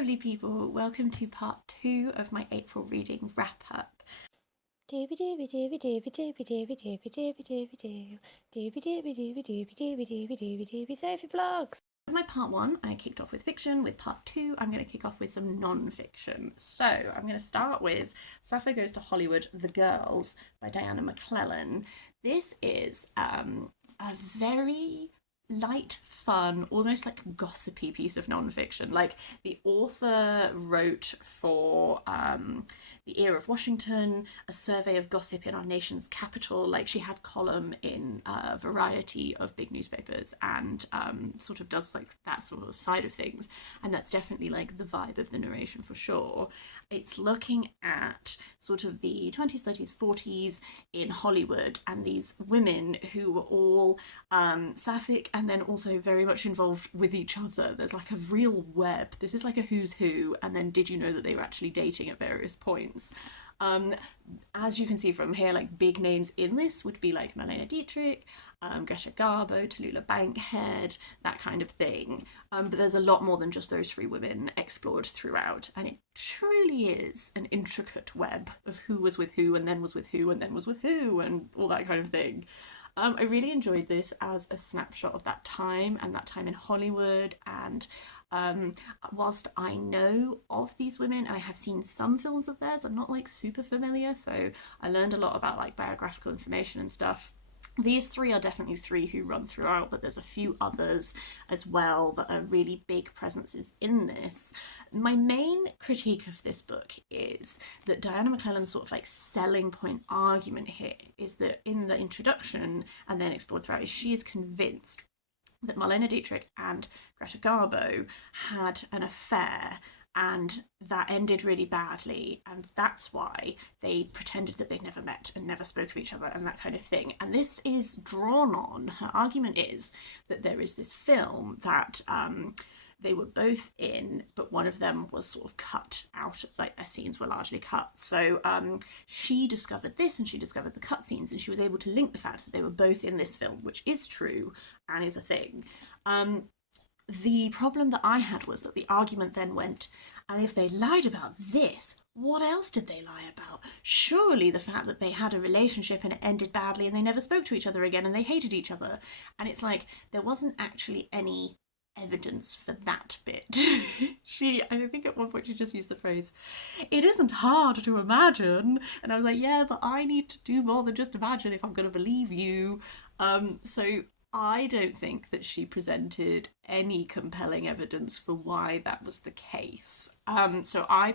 lovely people, welcome to part 2 of my April reading wrap-up. Doobie doobie doobie doobie doobie doobie doobie doobie doobie doo. Doobie doobie doobie doobie doobie doobie doobie doobie Sophie vlogs. With my part 1, I kicked off with fiction. With part 2, I'm going to kick off with some non-fiction. So I'm going to start with Sappho Goes to Hollywood, The Girls by Diana McLellan. This is a very light, fun, almost like gossipy piece of non-fiction. Like, the author wrote for the Era of Washington, a survey of gossip in our nation's capital. Like, she had column in a variety of big newspapers and sort of does like that sort of side of things. And that's definitely like the vibe of the narration for sure. It's looking at sort of the 20s, 30s, 40s in Hollywood and these women who were all sapphic and then also very much involved with each other. There's like a real web. This is like a who's who, and then did you know that they were actually dating at various points? As you can see from here, like big names in this would be like Marlene Dietrich, Greta Garbo, Tallulah Bankhead, that kind of thing. But there's a lot more than just those three women explored throughout, and it truly is an intricate web of who was with who and then was with who and then was with who and all that kind of thing. I really enjoyed this as a snapshot of that time and that time in Hollywood. And whilst I know of these women and I have seen some films of theirs, I'm not like super familiar, so I learned a lot about like biographical information and stuff. These three are definitely three who run throughout, but there's a few others as well that are really big presences in this. My main critique of this book is that Diana McLellan's sort of like selling point argument here is that in the introduction and then explored throughout, she is convinced that Marlene Dietrich and Greta Garbo had an affair and that ended really badly, and that's why they pretended that they'd never met and never spoke of each other and that kind of thing. And this is drawn on, her argument is that there is this film that they were both in, but one of them was sort of cut out, like their scenes were largely cut. So she discovered this and she discovered the cut scenes, and she was able to link the fact that they were both in this film, which is true and is a thing. The problem that I had was that the argument then went, and if they lied about this, what else did they lie about? Surely the fact that they had a relationship and it ended badly and they never spoke to each other again and they hated each other. And it's like, there wasn't actually any evidence for that bit. I think at one point she just used the phrase, "It isn't hard to imagine." And I was like, yeah, but I need to do more than just imagine if I'm going to believe you. So I don't think that she presented any compelling evidence for why that was the case. So I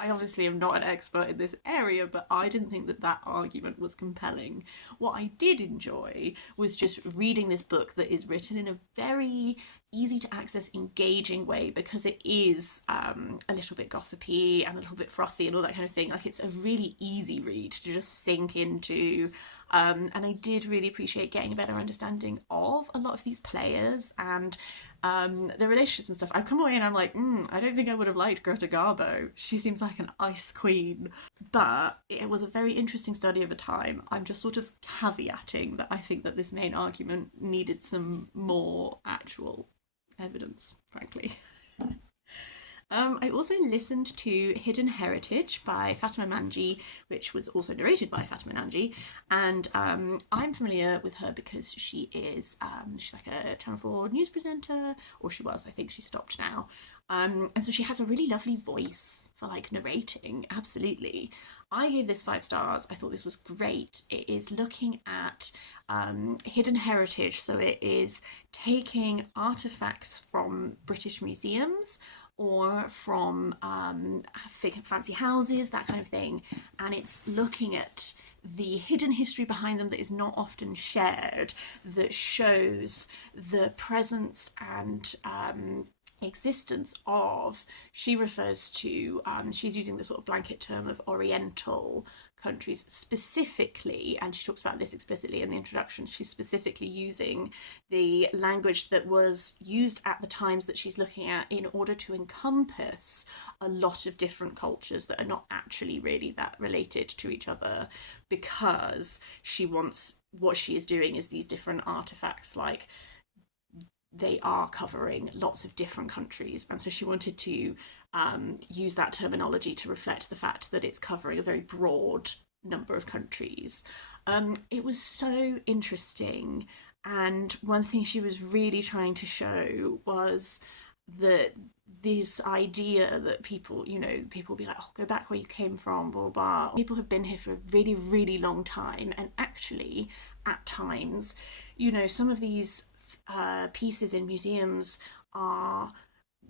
obviously am not an expert in this area, but I didn't think that that argument was compelling. What I did enjoy was just reading this book that is written in a very easy to access, engaging way, because it is a little bit gossipy and a little bit frothy and all that kind of thing. Like, it's a really easy read to just sink into. And I did really appreciate getting a better understanding of a lot of these players and the relationships and stuff. I've come away and I'm like, I don't think I would have liked Greta Garbo. She seems like an ice queen. But it was a very interesting study of a time. I'm just sort of caveating that I think that this main argument needed some more actual evidence, frankly. I also listened to Hidden Heritage by Fatima Manji, which was also narrated by Fatima Manji, and I'm familiar with her because she's like a Channel 4 news presenter, or she was, I think she stopped now. And so she has a really lovely voice for like narrating, absolutely. I gave this 5 stars. I thought this was great. It is looking at hidden heritage, so it is taking artifacts from British museums or from fancy houses, that kind of thing, and it's looking at the hidden history behind them that is not often shared, that shows the presence and existence of, she refers to, she's using the sort of blanket term of Oriental countries specifically, and she talks about this explicitly in the introduction. She's specifically using the language that was used at the times that she's looking at in order to encompass a lot of different cultures that are not actually really that related to each other, because she wants, what she is doing is these different artifacts like they are covering lots of different countries, and so she wanted to use that terminology to reflect the fact that it's covering a very broad number of countries. It was so interesting, and one thing she was really trying to show was that this idea that people, people will be like, oh, go back where you came from, blah, blah, blah. People have been here for a really, really long time, and actually, at times, some of these pieces in museums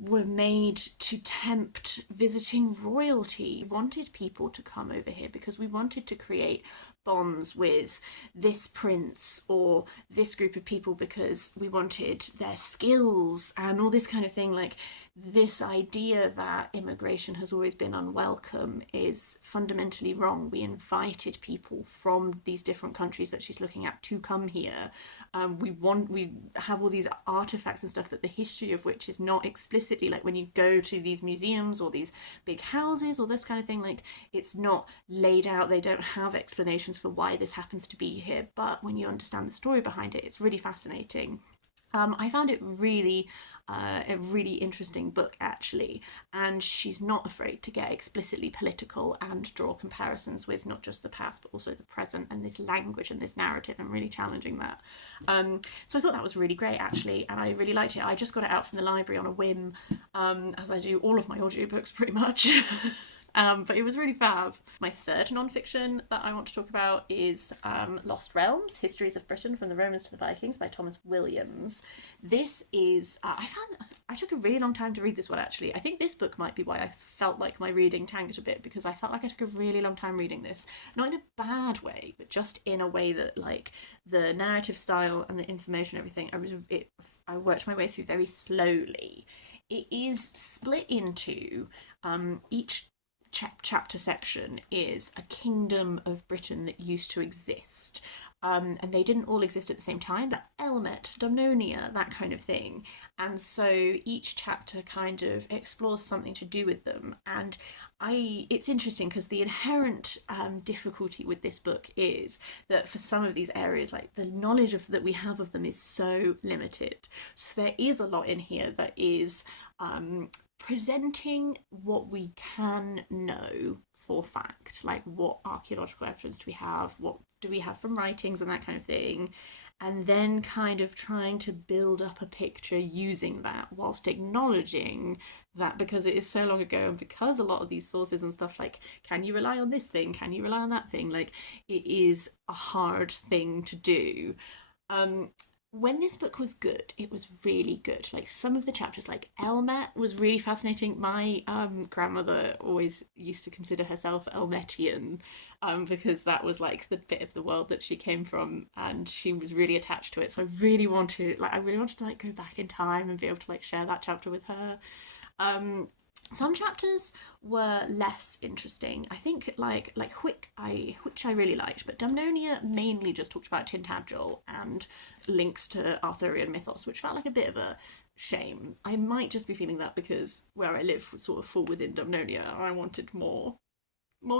were made to tempt visiting royalty. We wanted people to come over here because we wanted to create bonds with this prince or this group of people because we wanted their skills and all this kind of thing. Like, this idea that immigration has always been unwelcome is fundamentally wrong. We invited people from these different countries that she's looking at to come here. We have all these artifacts and stuff that the history of which is not explicitly, like when you go to these museums or these big houses or this kind of thing, like it's not laid out. They don't have explanations for why this happens to be here, but when you understand the story behind it, it's really fascinating. I found it really a really interesting book, actually, and she's not afraid to get explicitly political and draw comparisons with not just the past but also the present, and this language and this narrative, and really challenging that. So I thought that was really great, actually, and I really liked it. I just got it out from the library on a whim, as I do all of my audiobooks pretty much. But it was really fab. My third non-fiction that I want to talk about is Lost Realms, Histories of Britain from the Romans to the Vikings by Thomas Williams. This is, I took a really long time to read this one, actually. I think this book might be why I felt like my reading tanked a bit, because I felt like I took a really long time reading this. Not in a bad way, but just in a way that, like, the narrative style and the information and everything, I worked my way through very slowly. It is split into each chapter section is a kingdom of Britain that used to exist. And they didn't all exist at the same time, but Elmet, Dumnonia, that kind of thing. And so each chapter kind of explores something to do with them. And it's interesting because the inherent difficulty with this book is that for some of these areas, like the knowledge that we have of them is so limited. So there is a lot in here that is presenting what we can know for fact, like what archaeological evidence do we have, what do we have from writings and that kind of thing, and then kind of trying to build up a picture using that whilst acknowledging that because it is so long ago and because a lot of these sources and stuff, like, can you rely on this thing, can you rely on that thing, like it is a hard thing to do. When this book was good, it was really good. Like some of the chapters, like Elmet was really fascinating. My grandmother always used to consider herself Elmetian, because that was like the bit of the world that she came from, and she was really attached to it. So I really wanted to like go back in time and be able to like share that chapter with her. Some chapters were less interesting. I think like which I really liked, but Dumnonia mainly just talked about Tintagel and links to Arthurian mythos, which felt like a bit of a shame. I might just be feeling that because where I live would sort of fall within Dumnonia. I wanted more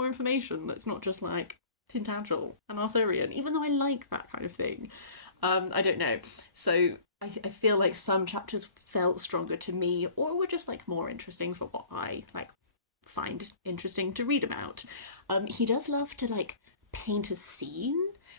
information that's not just like Tintagel and Arthurian, even though I like that kind of thing. I don't know. So I feel like some chapters felt stronger to me, or were just like more interesting for what I like find interesting to read about. He does love to like paint a scene,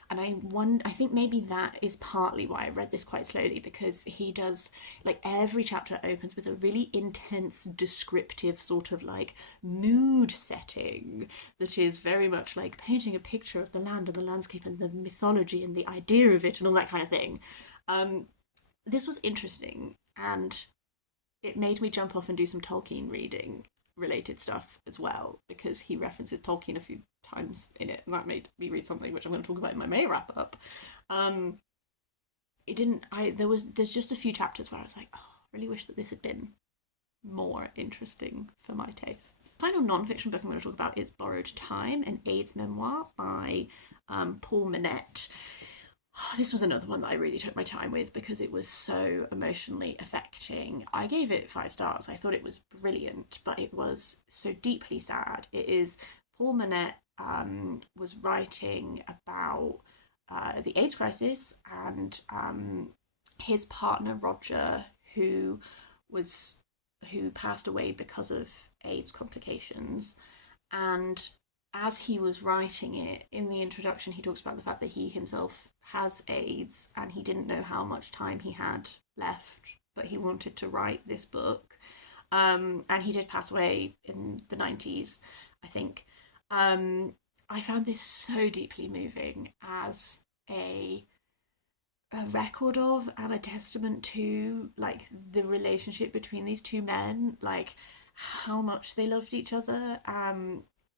and I think maybe that is partly why I read this quite slowly, because he does, like, every chapter opens with a really intense descriptive sort of like mood setting that is very much like painting a picture of the land and the landscape and the mythology and the idea of it and all that kind of thing. This was interesting, and it made me jump off and do some Tolkien reading related stuff as well, because he references Tolkien a few times in it, and that made me read something which I'm going to talk about in my May wrap up. There's just a few chapters where I was like, oh, I really wish that this had been more interesting for my tastes. The final non-fiction book I'm going to talk about is Borrowed Time, an AIDS memoir by Paul Monette. This was another one that I really took my time with because it was so emotionally affecting. I gave it 5 stars. I thought it was brilliant, but it was so deeply sad. It is Paul Monette was writing about the AIDS crisis, and his partner Roger, was who passed away because of AIDS complications. And as he was writing it, in the introduction, he talks about the fact that he himself has AIDS and he didn't know how much time he had left, but he wanted to write this book. And he did pass away in the 90s, I think. I found this so deeply moving as a record of and a testament to like the relationship between these two men, like how much they loved each other,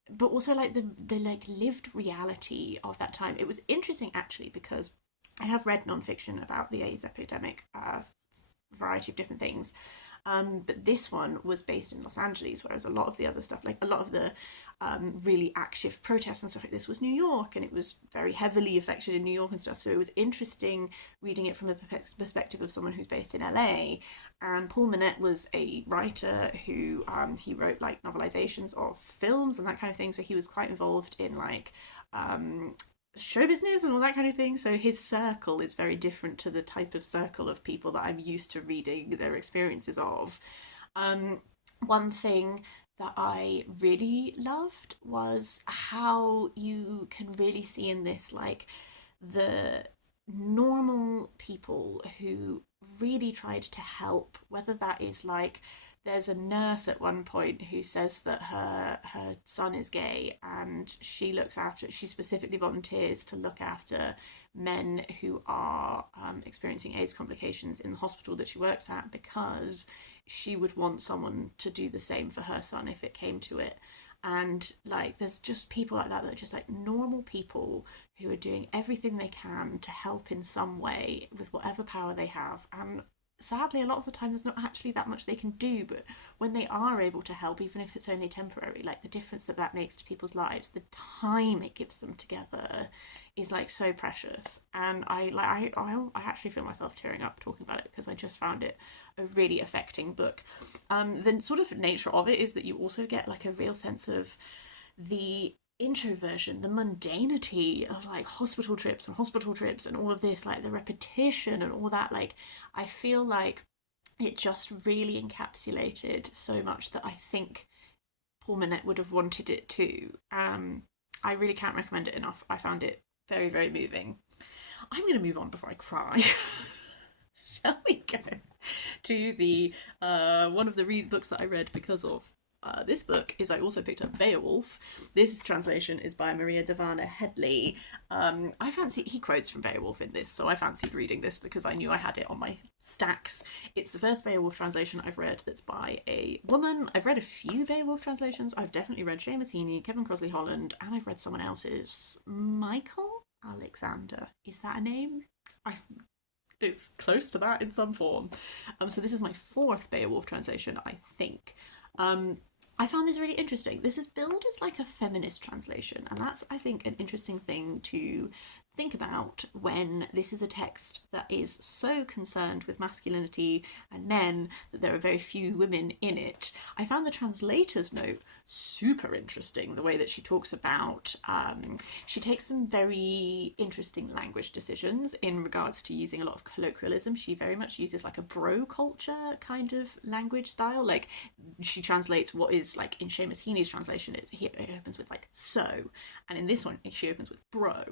but also like the like lived reality of that time. It was interesting actually because I have read nonfiction about the AIDS epidemic, variety of different things. But this one was based in Los Angeles, whereas a lot of the other stuff, like a lot of the really active protests and stuff like this, was New York, and it was very heavily affected in New York and stuff. So it was interesting reading it from the perspective of someone who's based in LA. And Paul Monette was a writer who he wrote like novelizations of films and that kind of thing. So he was quite involved in like show business and all that kind of thing. So his circle is very different to the type of circle of people that I'm used to reading their experiences of. One thing that I really loved was how you can really see in this like the normal people who really tried to help, whether that is like there's a nurse at one point who says that her son is gay, and she specifically volunteers to look after men who are experiencing AIDS complications in the hospital that she works at, because she would want someone to do the same for her son if it came to it. And like there's just people like that are just like normal people who are doing everything they can to help in some way with whatever power they have. And sadly, a lot of the time there's not actually that much they can do, but when they are able to help, even if it's only temporary, like the difference that that makes to people's lives, the time it gives them together is like so precious. And I actually feel myself tearing up talking about it because I just found it a really affecting book. The sort of nature of it is that you also get like a real sense of the introversion, the mundanity of like hospital trips and all of this, like the repetition and all that. Like I feel like it just really encapsulated so much that I think Paul Monette would have wanted it to. I really can't recommend it enough. I found it very, very moving. I'm going to move on before I cry. Shall we go to the one of the books that I read because of this book is I also picked up Beowulf. This translation is by Maria Dahvana Headley. He quotes from Beowulf in this, so I fancied reading this because I knew I had it on my stacks. It's the first Beowulf translation I've read that's by a woman. I've read a few Beowulf translations. I've definitely read Seamus Heaney, Kevin Crossley Holland, and I've read someone else's. Michael Alexander. Is that a name? It's close to that in some form. So this is my fourth Beowulf translation, I think. I found this really interesting. This is billed as like a feminist translation, and that's, I think, an interesting thing to think about when this is a text that is so concerned with masculinity and men that there are very few women in it. I found the translator's note super interesting, the way that she talks about, she takes some very interesting language decisions in regards to using a lot of colloquialism. She very much uses like a bro culture kind of language style. Like she translates what is like in Seamus Heaney's translation, it opens with like so, and in this one she opens with bro.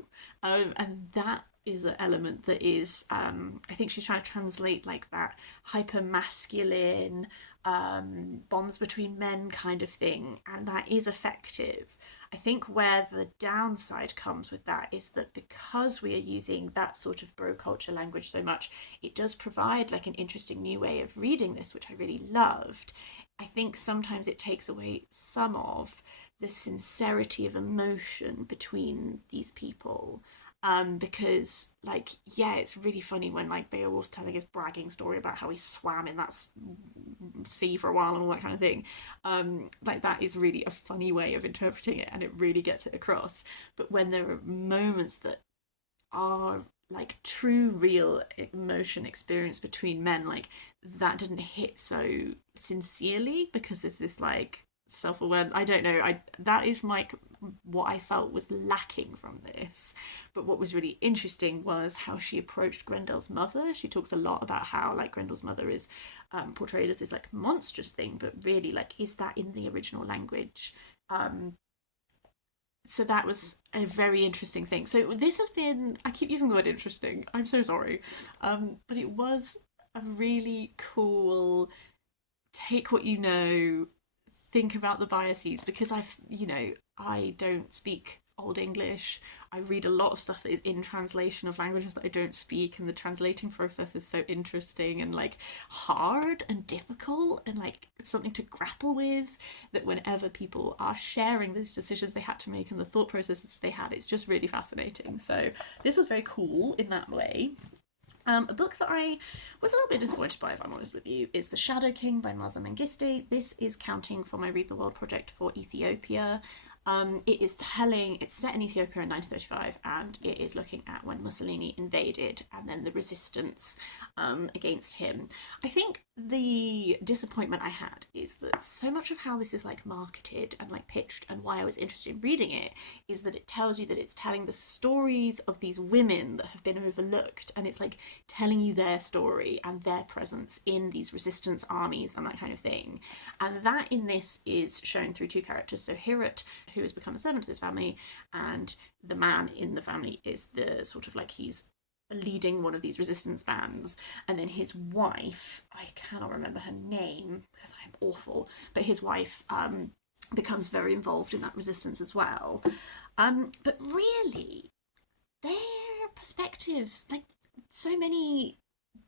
And that is an element that is, I think she's trying to translate like that hyper masculine bonds between men kind of thing, and that is effective. I think where the downside comes with that is that because we are using that sort of bro culture language so much, it does provide like an interesting new way of reading this, which I really loved. I think sometimes it takes away some of the sincerity of emotion between these people. Because like yeah, it's really funny when like Beowulf's telling his bragging story about how he swam in that sea for a while and all that kind of thing. Like that is really a funny way of interpreting it, and it really gets it across. But when there are moments that are like true real emotion experience between men, like that didn't hit so sincerely because there's this like self-aware. I don't know. That is like what I felt was lacking from this. But what was really interesting was how she approached Grendel's mother. She talks a lot about how like Grendel's mother is portrayed as this like monstrous thing, but really like is that in the original language? So that was a very interesting thing. So this has been, I keep using the word interesting, I'm so sorry, but it was a really cool take what you know, think about the biases, because I don't speak Old English. I read a lot of stuff that is in translation of languages that I don't speak, and the translating process is so interesting and like hard and difficult and like something to grapple with. That whenever people are sharing those decisions they had to make and the thought processes they had, it's just really fascinating. So this was very cool in that way. A book that I was a little bit disappointed by, if I'm honest with you, is The Shadow King by Maaza Mengiste. This is counting for my Read the World project for Ethiopia. It's set in Ethiopia in 1935, and it is looking at when Mussolini invaded and then the resistance against him. I think the disappointment I had is that so much of how this is like marketed and like pitched, and why I was interested in reading it, is that it tells you that it's telling the stories of these women that have been overlooked, and it's like telling you their story and their presence in these resistance armies and that kind of thing. And that in this is shown through two characters. So Hirat, who has become a servant to this family, and the man in the family is the sort of like he's leading one of these resistance bands, and then his wife, I cannot remember her name because I am awful, but his wife becomes very involved in that resistance as well. But really, their perspectives, like so many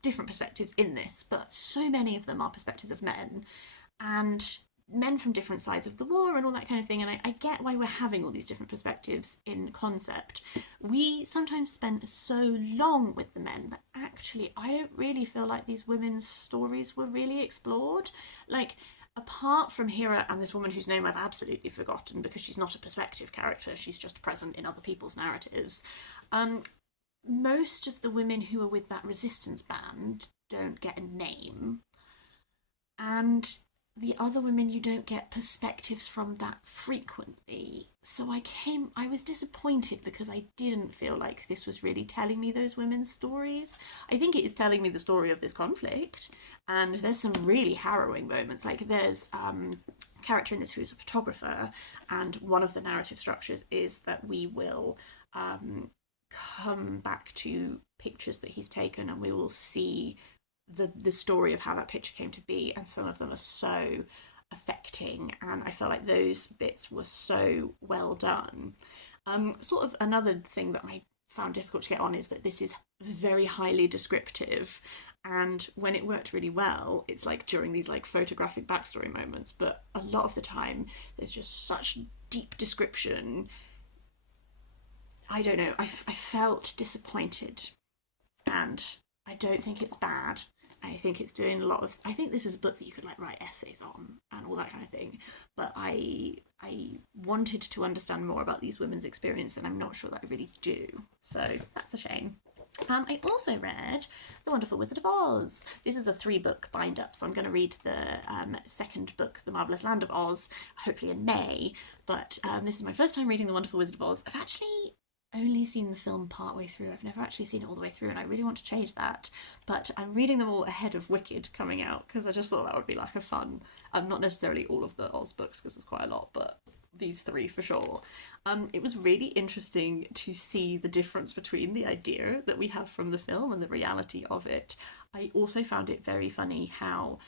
different perspectives in this, but so many of them are perspectives of men, and men from different sides of the war and all that kind of thing. And I get why we're having all these different perspectives in concept. We sometimes spend so long with the men that actually I don't really feel like these women's stories were really explored. Like, apart from Hera and this woman whose name I've absolutely forgotten because she's not a perspective character, she's just present in other people's narratives, most of the women who are with that resistance band don't get a name. And the other women, you don't get perspectives from that frequently. So I was disappointed because I didn't feel like this was really telling me those women's stories. I think it is telling me the story of this conflict, and there's some really harrowing moments. Like there's a character in this who's a photographer, and one of the narrative structures is that we will come back to pictures that he's taken, and we will see the story of how that picture came to be, and some of them are so affecting, and I felt like those bits were so well done. Sort of another thing that I found difficult to get on is that this is very highly descriptive, and when it worked really well, it's like during these like photographic backstory moments, but a lot of the time there's just such deep description. I don't know, I felt disappointed, and I don't think it's bad. I think it's doing a lot of. I think this is a book that you could like write essays on and all that kind of thing. But I wanted to understand more about these women's experience, and I'm not sure that I really do. So that's a shame. I also read The Wonderful Wizard of Oz. This is a 3-book bind up, so I'm going to read the second book, The Marvellous Land of Oz, hopefully in May. But this is my first time reading The Wonderful Wizard of Oz. I've actually only seen the film part way through. I've never actually seen it all the way through, and I really want to change that. But I'm reading them all ahead of Wicked coming out because I just thought that would be like a fun, not necessarily all of the Oz books because there's quite a lot, but these 3 for sure. It was really interesting to see the difference between the idea that we have from the film and the reality of it. I also found it very funny how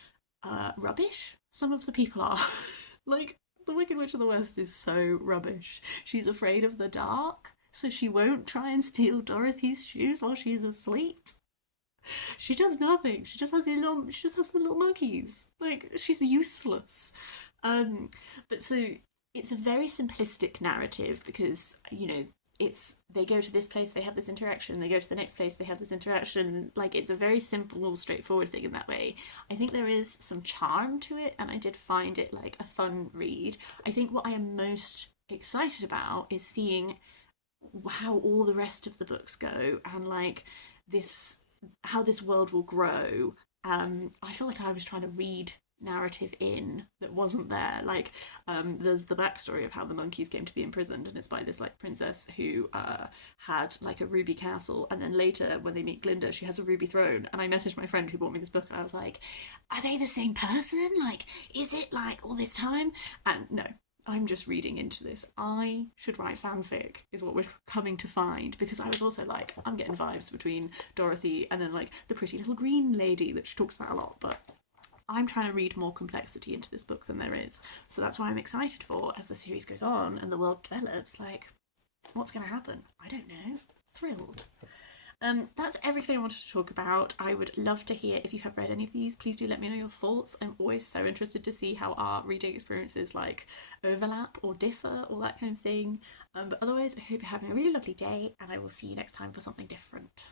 rubbish some of the people are. Like, the Wicked Witch of the West is so rubbish. She's afraid of the dark, so she won't try and steal Dorothy's shoes while she's asleep. She does nothing. She just has the little monkeys. Like, she's useless. But so it's a very simplistic narrative because, you know, they go to this place, they have this interaction, they go to the next place, they have this interaction. Like, it's a very simple, straightforward thing in that way. I think there is some charm to it, and I did find it like a fun read. I think what I am most excited about is seeing how all the rest of the books go, and like how this world will grow. I feel like I was trying to read narrative in that wasn't there. Like, there's the backstory of how the monkeys came to be imprisoned, and it's by this like princess who had like a ruby castle, and then later when they meet Glinda, she has a ruby throne. And I messaged my friend who bought me this book, and I was like, are they the same person? Like, is it like all this time? And no, I'm just reading into this. I should write fanfic, is what we're coming to find, because I was also like, I'm getting vibes between Dorothy and then like the pretty little green lady that she talks about a lot, but I'm trying to read more complexity into this book than there is. So that's why I'm excited for, as the series goes on and the world develops, like, what's going to happen? I don't know. Thrilled. That's everything I wanted to talk about. I would love to hear if you have read any of these. Please do let me know your thoughts. I'm always so interested to see how our reading experiences like overlap or differ, all that kind of thing. But otherwise, I hope you're having a really lovely day, and I will see you next time for something different.